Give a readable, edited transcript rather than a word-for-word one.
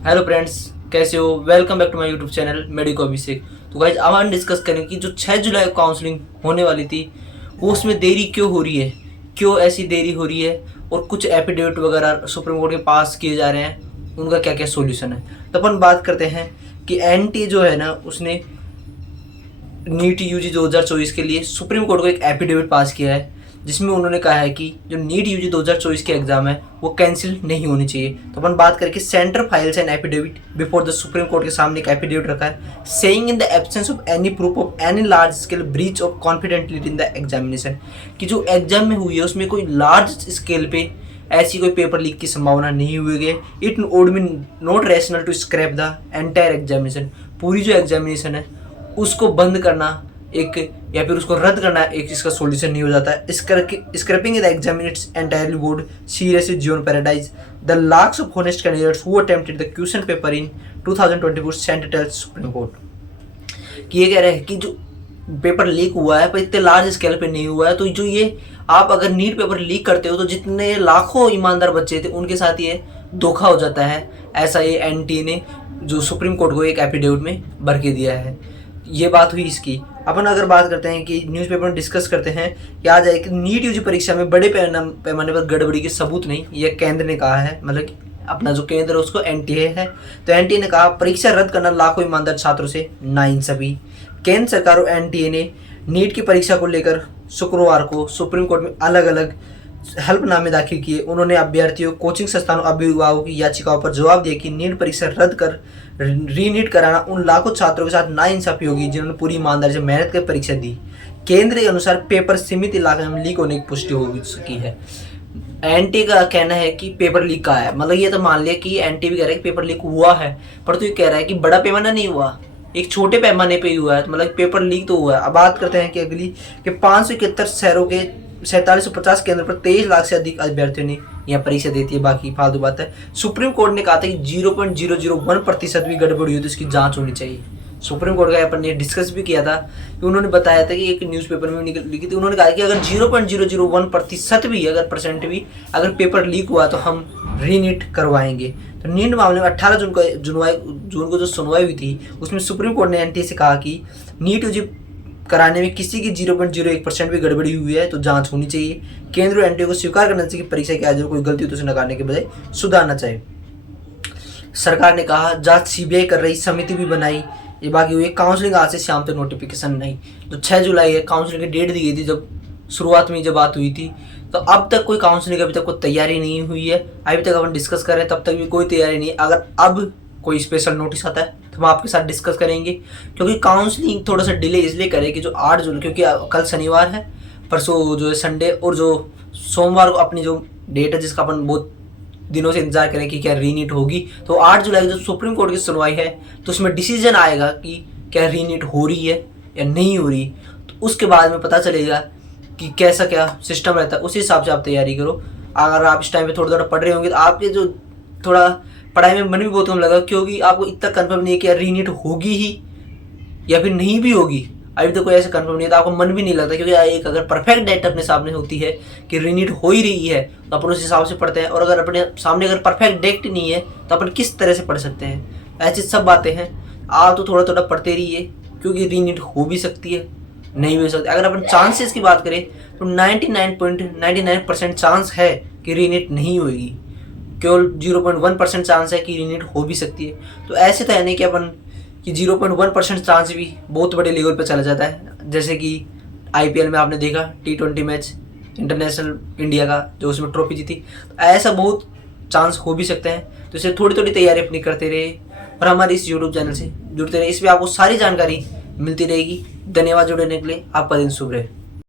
Hello friends, कैसे हो? Welcome back to my YouTube channel Medico Abhishek. तो गाइज अब हम डिस्कस करेंगे कि जो 6 जुलाई को काउंसलिंग होने वाली थी वो उसमें देरी क्यों हो रही है, क्यों ऐसी देरी हो रही है, और कुछ एफिडेविट वगैरह सुप्रीम कोर्ट के पास किए जा रहे हैं, उनका क्या क्या सोल्यूशन है। तो अपन बात करते हैं कि एनटी जो है ना, उसने नीट यूजी 2024 के लिए सुप्रीम कोर्ट को एक एफिडेविट पास किया है, जिसमें उन्होंने कहा है कि जो नीट यूजी 2024 के एग्जाम है वो कैंसिल नहीं होनी चाहिए। तो अपन बात करके centre files and affidavit before the Supreme Court के सामने एक एफिडेविट रखा है, saying in the absence of any proof of any large scale breach of confidentiality in the examination, कि जो एग्जाम में हुई है उसमें कोई लार्ज स्केल पे ऐसी कोई पेपर लीक की संभावना नहीं हुई है। It would be not rational to scrap the entire examination, पूरी जो एग्जामिनेशन है उसको बंद करना एक या फिर उसको रद्द करना एक इसका सॉल्यूशन नहीं हो जाता है। Scrapping the exam entirely would seriously jeopardise the lakhs of honest candidates who attempted the question paper in 2024 sent tells Supreme Court. कि ये कह रहे हैं कि जो पेपर लीक हुआ है पर इतने लार्ज स्केल पे नहीं हुआ है, तो जो ये आप अगर नीट पेपर लीक करते हो तो जितने लाखों ईमानदार बच्चे थे उनके साथ ये धोखा हो जाता है। ऐसा ये एनटी ने जो सुप्रीम कोर्ट को एक एफिडेविट में भर के दिया है। ये बात हुई इसकी। अपन अगर बात करते हैं कि न्यूज़पेपर में डिस्कस करते हैं कि आ जाए कि नीट यूजी परीक्षा में बड़े पैमाने पर गड़बड़ी के सबूत नहीं, ये केंद्र ने कहा है, मतलब कि अपना जो केंद्र है उसको एनटीए है। तो एनटीए ने कहा परीक्षा रद्द करना लाखों ईमानदार छात्रों से नाइंसाफी। केंद्र सरकार और एनटीए ने नीट की परीक्षा को लेकर शुक्रवार को सुप्रीम कोर्ट में अलग अलग हल्फनामे दाखिल किए। उन्होंने अभ्यर्थियों, कोचिंग संस्थानों, अभिभावकों की याचिकाओं पर जवाब दिया कि नीट परीक्षा रद्द कर रीनीट कराना उन लाखों छात्रों के साथ नाइंसाफी होगी जिन्होंने पूरी ईमानदारी से मेहनत कर परीक्षा दी। केंद्र के अनुसार पेपर सीमित इलाके में लीक होने की पुष्टि हो चुकी है। एनटी का कहना है कि पेपर लीक का है, मतलब ये तो मान लिया कि एनटी भी कह रहा है कि पेपर लीक हुआ है, पर तो ये कह रहा है कि बड़ा पैमाना नहीं हुआ, एक छोटे पैमाने पे ही हुआ है, तो मतलब पेपर लीक तो हुआ है। अब बात करते हैं कि अगली कि 571 शहरों के 4750 केंद्र पर 23 लाख से अधिक अभ्यर्थियों ने यहाँ परीक्षा देती है। बाकी फालतू बात है। सुप्रीम कोर्ट ने कहा था कि 0.001% भी गड़बड़ी हो तो इसकी जांच होनी चाहिए। सुप्रीम कोर्ट का अपन ने डिस्कस भी किया था कि उन्होंने बताया था कि एक न्यूज़पेपर में लिखी थी, उन्होंने कहा कि अगर 0.001% भी अगर परसेंट भी अगर पेपर लीक हुआ तो हम रीनीट करवाएंगे। तो नीट मामले में 18 जून को जो सुनवाई हुई थी उसमें सुप्रीम कोर्ट ने एनटीए से कहा कि नीट यूजी कराने में किसी की 0.01% भी गड़बड़ी हुई है तो जांच होनी चाहिए। केंद्र और एनटीए को स्वीकार करना चाहिए कि परीक्षा के आयोजन कोई गलती हो तो उसे नकारने के बजाय सुधारना चाहिए। सरकार ने कहा जांच सीबीआई कर रही, समिति भी बनाई। ये बाकी हुई काउंसलिंग आज से शाम तक नोटिफिकेशन नहीं। तो 6 जुलाई है काउंसलिंग की डेट दी गई थी, जब शुरुआत में जब बात हुई थी। तो अब तक कोई काउंसलिंग अभी तक कोई तैयारी नहीं हुई है। अभी तक अपन डिस्कस कर रहे हैं, तब तक भी कोई तैयारी नहीं। अगर अब कोई स्पेशल नोटिस आता है तो हम आपके साथ डिस्कस करेंगे, क्योंकि काउंसलिंग थोड़ा सा डिले इसलिए करे कि जो 8 जुलाई, क्योंकि कल शनिवार है, परसों जो है संडे, और जो सोमवार को अपनी जो डेट है जिसका अपन बहुत दिनों से इंतजार करें कि क्या रीनीट होगी, तो 8 जुलाई को जो सुप्रीम कोर्ट की सुनवाई है तो उसमें डिसीजन आएगा कि क्या रीनीट हो रही है या नहीं हो रही। तो उसके बाद में पता चलेगा कि कैसा क्या सिस्टम रहता है, उसी हिसाब से आप तैयारी करो। अगर आप इस टाइम पे थोड़ा थोड़ा पढ़ रहे होंगे तो आपके जो थोड़ा पढ़ाई में मन भी बहुत कम लगा, क्योंकि आपको इतना कंफर्म नहीं है कि यार रीनीट होगी ही या फिर नहीं भी होगी। अभी तो कोई ऐसा कंफर्म नहीं है, तो आपको मन भी नहीं लगता, क्योंकि एक अगर परफेक्ट डेट अपने सामने होती है कि रीनीट हो ही रही है तो अपन उस हिसाब से पढ़ते हैं, और अगर अपने सामने अगर परफेक्ट डेट नहीं है तो अपन किस तरह से पढ़ सकते हैं। ऐसी सब बातें हैं। आप तो थोड़ा थोड़ा पढ़ते रहिए, क्योंकि रीनीट हो भी सकती है, नहीं भी हो सकती। अगर अपन चांसेस की बात करें तो 99.99% चांस है कि रीनीट नहीं होगी, केवल 0.1% चांस है कि रीनीट हो भी सकती है। तो ऐसे तो है नहीं कि अपन कि 0.1% चांस भी बहुत बड़े लेवल पर चला जाता है। जैसे कि आईपीएल में आपने देखा T20 मैच इंटरनेशनल इंडिया का जो उसमें ट्रॉफी जीती, तो ऐसा बहुत चांस हो भी सकते हैं। तो इसे थोड़ी थोड़ी तैयारी अपनी करते रहे और हमारे इस यूट्यूब चैनल से जुड़ते रहे, इसमें आपको सारी जानकारी मिलती रहेगी। धन्यवाद जुड़ने के लिए, आपका दिन शुभ रहे।